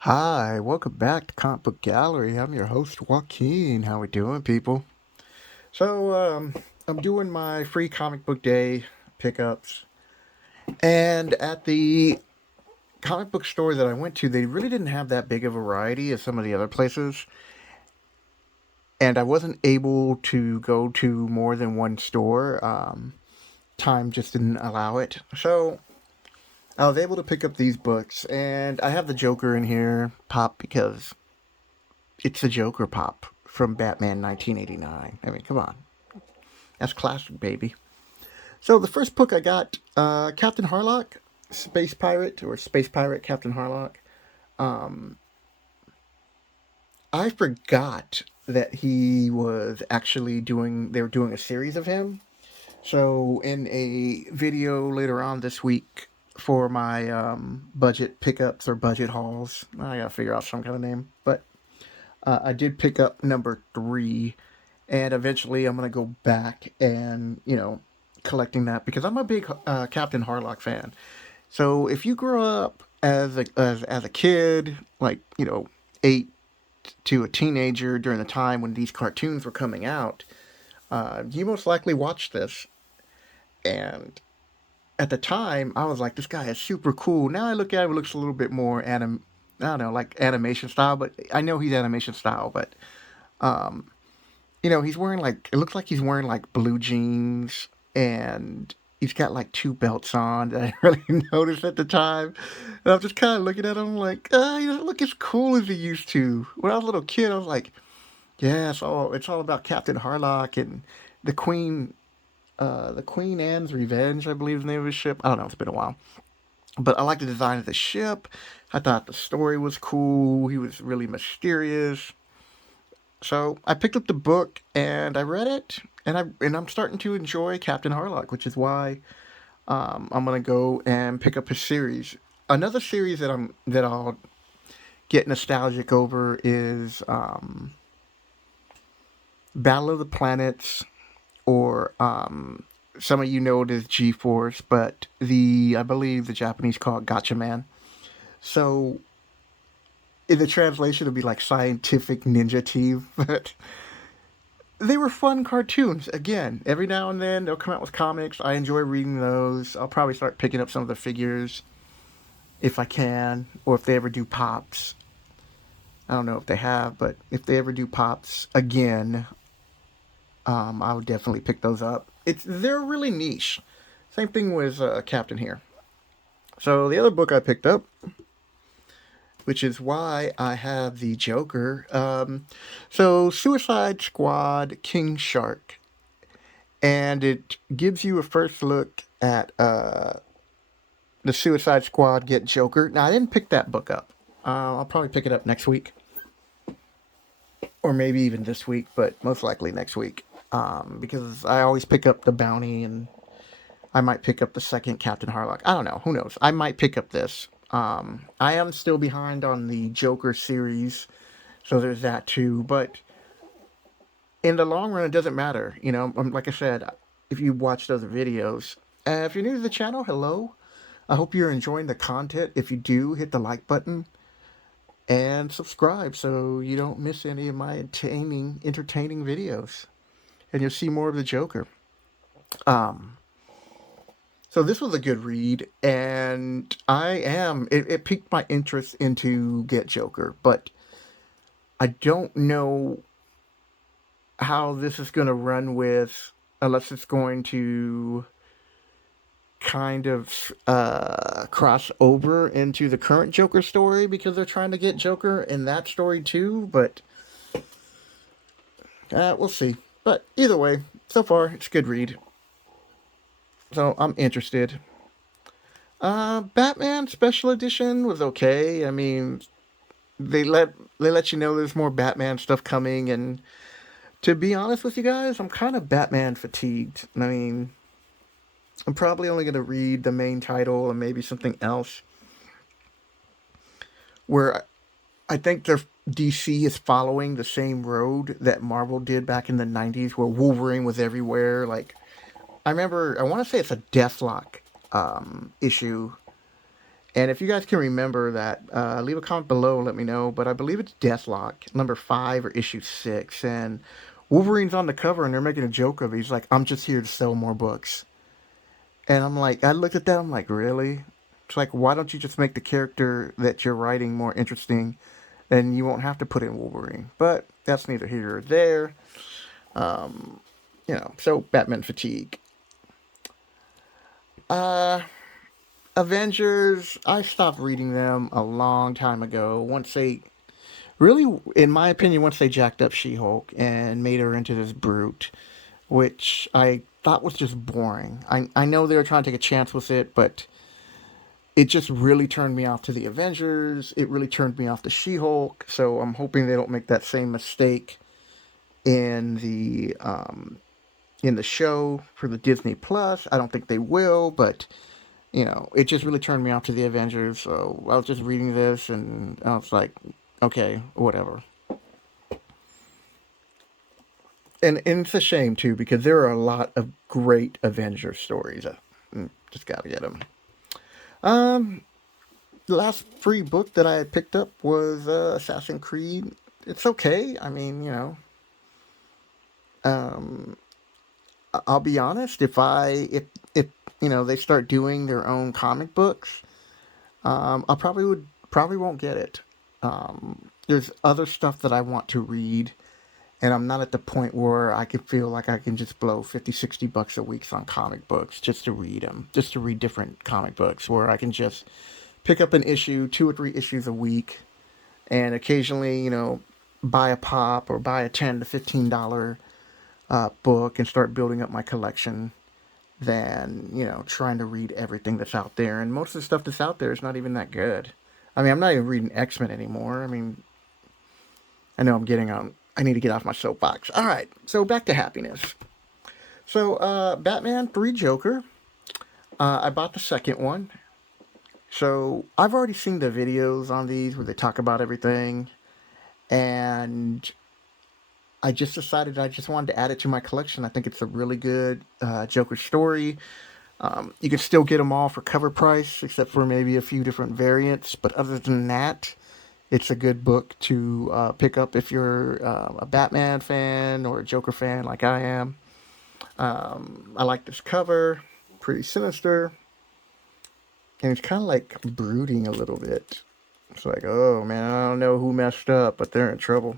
Hi, welcome back to Comic Book Gallery. I'm your host, Joaquin. How we doing, people? So, I'm doing my free comic book day pickups, and at the comic book store that I went to, they really didn't have that big of a variety as some of the other places, and I wasn't able to go to more than one store. Time just didn't allow it, so I was able to pick up these books, and I have the Joker in here, pop, because it's the Joker pop from Batman 1989. I mean, come on. That's classic, baby. So the first book I got, Captain Harlock, Space Pirate, or Space Pirate Captain Harlock. Um, I forgot that he was actually they were doing a series of him. So in a video later on this week for my budget pickups or budget hauls, I gotta figure out some kind of name. But I did pick up number 3, and eventually I'm gonna go back and collecting that because I'm a big Captain Harlock fan. So if you grew up as a kid, like 8 to a teenager during the time when these cartoons were coming out, you most likely watched this. And at the time, I was like, this guy is super cool. Now I look at him, it looks a little bit more I don't know, like animation style, but I know he's animation style, but um, he's wearing like it looks like he's wearing like blue jeans, and he's got like two belts on that I really noticed at the time. And I'm just kind of looking at him like, he doesn't look as cool as he used to. When I was a little kid, I was like, yeah, it's all about Captain Harlock and the Queen. The Queen Anne's Revenge, I believe is the name of his ship. I don't know, it's been a while. But I like the design of the ship. I thought the story was cool. He was really mysterious. So I picked up the book and I read it, and I'm starting to enjoy Captain Harlock, which is why I'm gonna go and pick up his series. Another series that I'll get nostalgic over is Battle of the Planets, or some of you know it as G Force, but I believe the Japanese call it Gotcha Man. So in the translation, it'd be like Scientific Ninja Team, but they were fun cartoons. Again, every now and then they'll come out with comics. I enjoy reading those. I'll probably start picking up some of the figures if I can, or if they ever do pops. I don't know if they have, but if they ever do pops again, I would definitely pick those up. They're really niche. Same thing with Captain here. So the other book I picked up, which is why I have the Joker. So Suicide Squad King Shark, and it gives you a first look at the Suicide Squad get Joker. Now I didn't pick that book up. I'll probably pick it up next week, or maybe even this week, but most likely next week. Because I always pick up the Bounty, and I might pick up the second Captain Harlock. I don't know. Who knows? I might pick up this. I am still behind on the Joker series, so there's that too. But in the long run, it doesn't matter. Like I said, if you watched other videos, if you're new to the channel, hello. I hope you're enjoying the content. If you do, hit the like button and subscribe so you don't miss any of my entertaining videos, and you'll see more of the Joker. Um, so this was a good read, and it piqued my interest into Get Joker, but I don't know how this is going to run with, unless it's going to kind of cross over into the current Joker story, because they're trying to get Joker in that story too. But we'll see. But either way, so far it's a good read, so I'm interested. Batman Special Edition was okay. I mean, they let you know there's more Batman stuff coming, and to be honest with you guys, I'm kind of Batman fatigued. I mean, I'm probably only going to read the main title and maybe something else. Where I think DC is following the same road that Marvel did back in the 90s, where Wolverine was everywhere. I want to say it's a Deathlock issue, And if you guys can remember that, leave a comment below and let me know. But I believe it's Deathlock, number 5 or issue 6. And Wolverine's on the cover and they're making a joke of it. He's like, I'm just here to sell more books. And I'm like, I looked at that, I'm like, really? It's like, why don't you just make the character that you're writing more interesting and you won't have to put in Wolverine? But that's neither here or there. So Batman fatigue. Uh, Avengers, I stopped reading them a long time ago. Once they, really, in my opinion, once they jacked up She Hulk and made her into this brute, which I thought was just boring. I know they were trying to take a chance with it, but it just really turned me off to the Avengers. It really turned me off to She Hulk. So I'm hoping they don't make that same mistake in the show for the Disney Plus. I don't think they will, but it just really turned me off to the Avengers. So I was just reading this and I was like, okay, whatever. And it's a shame too because there are a lot of great Avengers stories. Just gotta get them. Um, the last free book that I had picked up was Assassin's Creed. It's okay. I mean, um, I'll be honest. If they start doing their own comic books, I probably won't get it. There's other stuff that I want to read, and I'm not at the point where I can feel like I can just blow 50, $60 a week on comic books just to read them, just to read different comic books, where I can just pick up an issue, 2 or 3 issues a week, and occasionally, buy a pop or buy a $10 to $15 book and start building up my collection than, trying to read everything that's out there. And most of the stuff that's out there is not even that good. I mean, I'm not even reading X-Men anymore. I mean, I know I'm getting on. I need to get off my soapbox. All right, so back to happiness. So, Batman 3 Joker. I bought the second one. So, I've already seen the videos on these where they talk about everything. And I just decided I just wanted to add it to my collection. I think it's a really good Joker story. You can still get them all for cover price, except for maybe a few different variants. But other than that, it's a good book to pick up if you're a Batman fan or a Joker fan like I am. I like this cover, pretty sinister, and it's kind of like brooding a little bit. It's like, oh man, I don't know who messed up, but they're in trouble.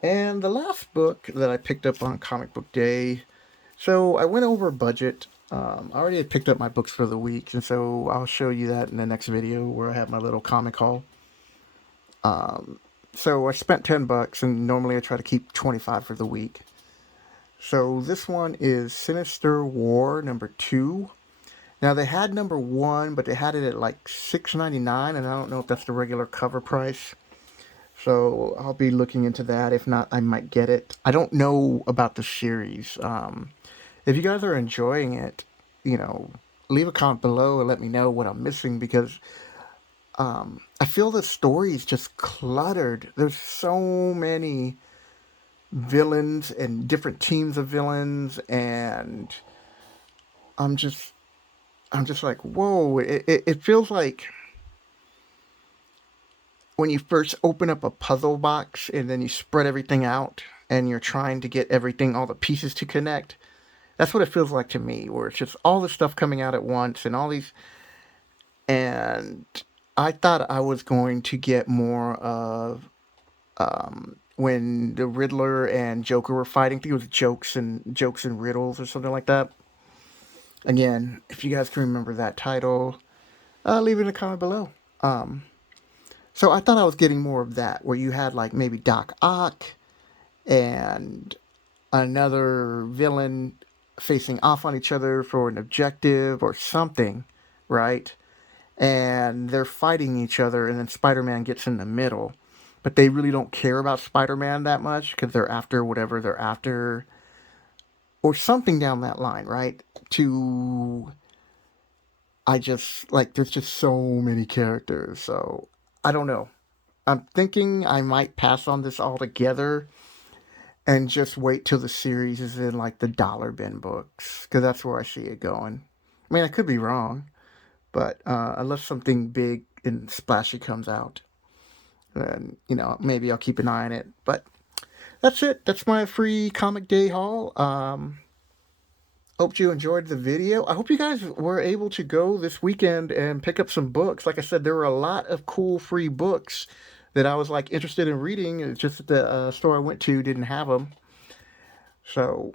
And the last book that I picked up on Comic Book Day, so I went over budget. I already had picked up my books for the week, and so I'll show you that in the next video where I have my little comic haul. So I spent $10, and normally I try to keep 25 for the week. So this one is Sinister War #2. Now they had #1, but they had it at like $6.99, and I don't know if that's the regular cover price. So I'll be looking into that. If not, I might get it. I don't know about the series. If you guys are enjoying it, leave a comment below and let me know what I'm missing because I feel the story is just cluttered. There's so many villains and different teams of villains, and I'm just I'm just like, whoa! It feels like when you first open up a puzzle box and then you spread everything out and you're trying to get everything, all the pieces to connect. That's what it feels like to me, where it's just all the stuff coming out at once and all these. And I thought I was going to get more of when the Riddler and Joker were fighting. I think it was jokes and riddles or something like that. Again, if you guys can remember that title, leave it in a comment below. Um, so I thought I was getting more of that, where you had like maybe Doc Ock and another villain facing off on each other for an objective or something, right? And they're fighting each other, and then Spider-Man gets in the middle. But they really don't care about Spider-Man that much because they're after whatever they're after, or something down that line, right? To I just like there's just so many characters, so I don't know. I'm thinking I might pass on this altogether and just wait till the series is in like the dollar bin books because that's where I see it going. I mean, I could be wrong, But unless something big and splashy comes out, then maybe I'll keep an eye on it. But that's it. That's my free comic day haul. Hope you enjoyed the video. I hope you guys were able to go this weekend and pick up some books. Like I said, there were a lot of cool free books that I was like interested in reading. It's just that the store I went to didn't have them. So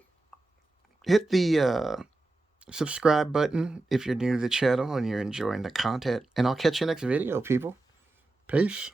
hit the subscribe button if you're new to the channel and you're enjoying the content. And I'll catch you next video, people. Peace.